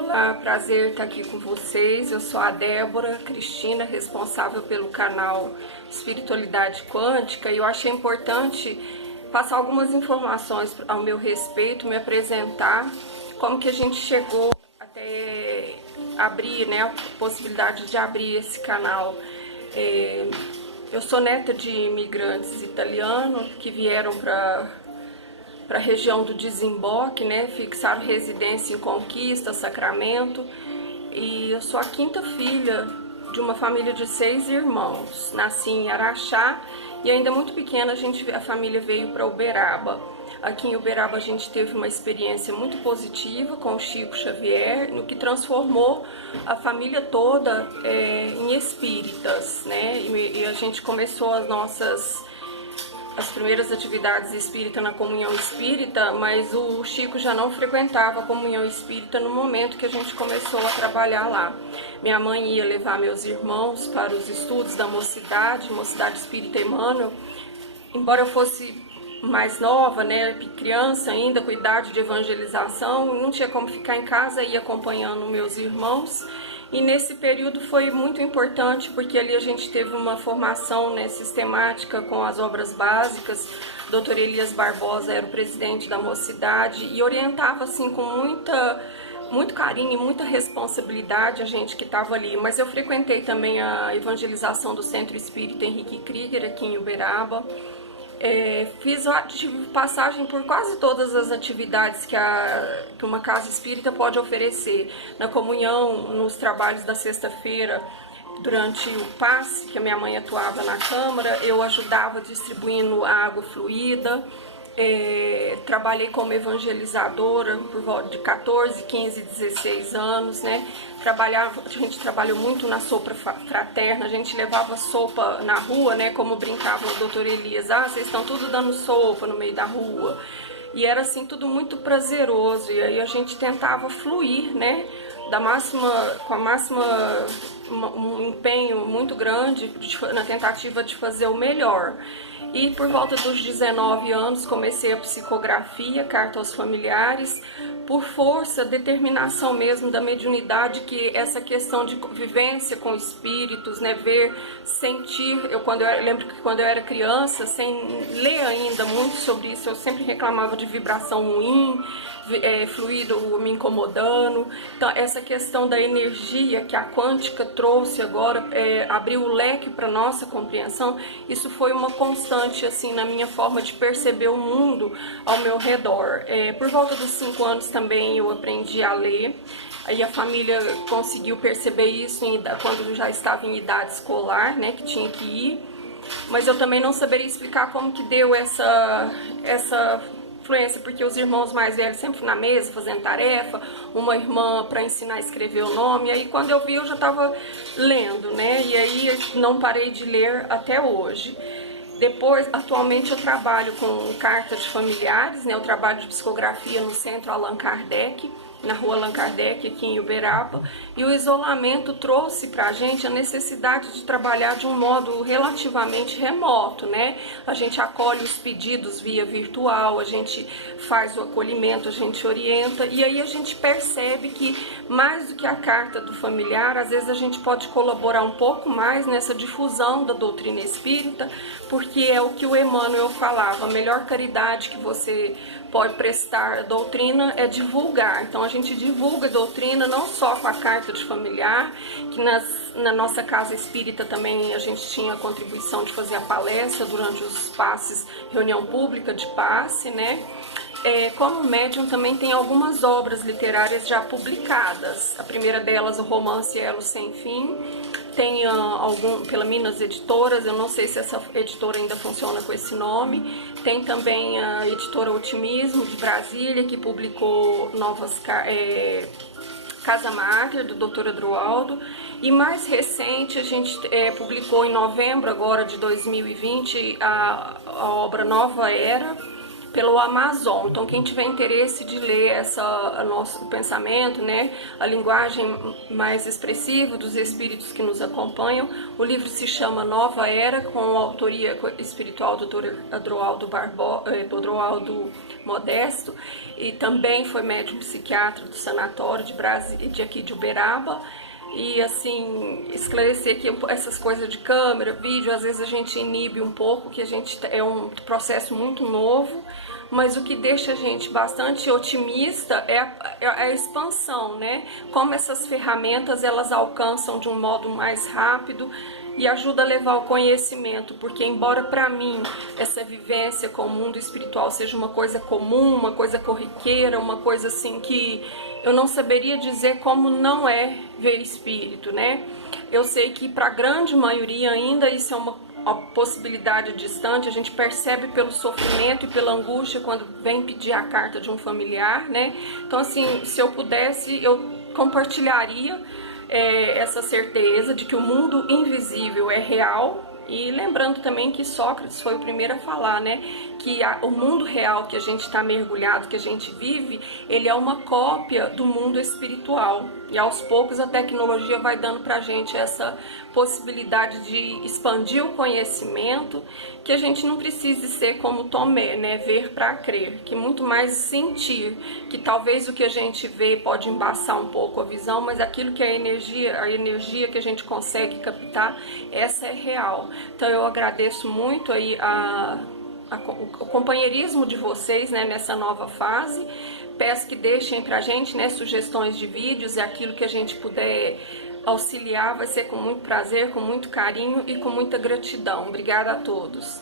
Olá, prazer estar aqui com vocês. Eu sou a Débora Cristina, responsável pelo canal Espiritualidade Quântica, e eu achei importante passar algumas informações ao meu respeito, me apresentar, como que a gente chegou até abrir, né, a possibilidade de abrir esse canal. Eu sou neta de imigrantes italianos que vieram para a região do Desemboque, né, fixaram residência em Conquista, Sacramento, e eu sou a quinta filha de uma família de 6 irmãos. Nasci em Araxá e ainda muito pequena a família veio para Uberaba. Aqui em Uberaba a gente teve uma experiência muito positiva com o Chico Xavier, no que transformou a família toda em espíritas, né? E a gente começou as primeiras atividades espírita na comunhão espírita, mas o Chico já não frequentava a comunhão espírita no momento que a gente começou a trabalhar lá. Minha mãe ia levar meus irmãos para os estudos da Mocidade Espírita Emmanuel. Embora eu fosse mais nova, né, criança ainda, com idade de evangelização, não tinha como ficar em casa, ia acompanhando meus irmãos. E nesse período foi muito importante, porque ali a gente teve uma formação, né, sistemática com as obras básicas. O Dr. Elias Barbosa era o presidente da Mocidade e orientava assim com muito carinho e muita responsabilidade a gente que estava ali. Mas eu frequentei também a evangelização do Centro Espírita Henrique Krieger aqui em Uberaba. Tive passagem por quase todas as atividades que uma casa espírita pode oferecer. Na comunhão, nos trabalhos da sexta-feira, durante o passe, que a minha mãe atuava na Câmara, eu ajudava distribuindo água fluida. Trabalhei como evangelizadora por volta de 14, 15, 16 anos, né? A gente trabalhou muito na sopa fraterna, a gente levava sopa na rua, né? Como brincava o doutor Elias, vocês estão tudo dando sopa no meio da rua. E era assim, tudo muito prazeroso, e aí a gente tentava fluir, né? Um empenho muito grande na tentativa de fazer o melhor. E por volta dos 19 anos comecei a psicografia, carta aos familiares, por força, determinação mesmo da mediunidade, que essa questão de vivência com espíritos, né, ver, sentir. Eu lembro que quando eu era criança, sem ler ainda muito sobre isso, eu sempre reclamava de vibração ruim, fluido me incomodando. Então essa questão da energia que a quântica trouxe agora, abriu o leque para nossa compreensão. Isso foi uma constante assim na minha forma de perceber o mundo ao meu redor. Por volta dos 5 anos também eu aprendi a ler. Aí a família conseguiu perceber isso quando já estava em idade escolar, né, que tinha que ir. Mas eu também não saberia explicar como que deu essa influência, porque os irmãos mais velhos sempre na mesa fazendo tarefa, uma irmã para ensinar a escrever o nome. Aí quando eu vi eu já estava lendo, né? E aí não parei de ler até hoje. Depois, atualmente eu trabalho com carta de familiares, né? Eu trabalho de psicografia no Centro Allan Kardec, na rua Allan Kardec, aqui em Uberaba, e o isolamento trouxe para a gente a necessidade de trabalhar de um modo relativamente remoto, né? A gente acolhe os pedidos via virtual, a gente faz o acolhimento, a gente orienta, e aí a gente percebe que mais do que a carta do familiar, às vezes a gente pode colaborar um pouco mais nessa difusão da doutrina espírita, porque é o que o Emmanuel falava, a melhor caridade que você pode prestar a doutrina é divulgar. Então a gente divulga a doutrina não só com a carta de familiar, que na nossa casa espírita também a gente tinha a contribuição de fazer a palestra durante os passes, reunião pública de passe, né? Como médium também tem algumas obras literárias já publicadas. A primeira delas, o romance Elo Sem Fim, tem pela Minas Editoras, eu não sei se essa editora ainda funciona com esse nome. Tem também a editora Otimismo de Brasília, que publicou Casa Máter, do Dr. Adroaldo. E mais recente, a gente publicou em novembro agora de 2020 a obra Nova Era, pelo Amazon. Então quem tiver interesse de ler nosso pensamento, né, a linguagem mais expressiva dos espíritos que nos acompanham, o livro se chama Nova Era, com a autoria espiritual do Dr. Adroaldo Modesto, e também foi médium psiquiatra do sanatório de aqui de Uberaba. E assim, esclarecer que essas coisas de câmera, vídeo, às vezes a gente inibe um pouco, que a gente é um processo muito novo, mas o que deixa a gente bastante otimista é a expansão, né? Como essas ferramentas elas alcançam de um modo mais rápido e ajuda a levar o conhecimento, porque embora para mim essa vivência com o mundo espiritual seja uma coisa comum, uma coisa corriqueira, uma coisa assim que eu não saberia dizer como não é ver espírito, né? Eu sei que para a grande maioria ainda isso é uma possibilidade distante, a gente percebe pelo sofrimento e pela angústia quando vem pedir a carta de um familiar, né? Então assim, se eu pudesse, eu compartilharia essa certeza de que o mundo invisível é real. E lembrando também que Sócrates foi o primeiro a falar, né, que o mundo real que a gente está mergulhado, que a gente vive, ele é uma cópia do mundo espiritual. E aos poucos a tecnologia vai dando pra gente essa possibilidade de expandir o conhecimento, que a gente não precise ser como Tomé, né, ver para crer, que muito mais sentir, que talvez o que a gente vê pode embaçar um pouco a visão, mas aquilo que é a energia que a gente consegue captar, essa é real. Então eu agradeço muito aí o companheirismo de vocês, né, nessa nova fase. Peço que deixem pra gente, né, sugestões de vídeos e aquilo que a gente puder auxiliar vai ser com muito prazer, com muito carinho e com muita gratidão. Obrigada a todos.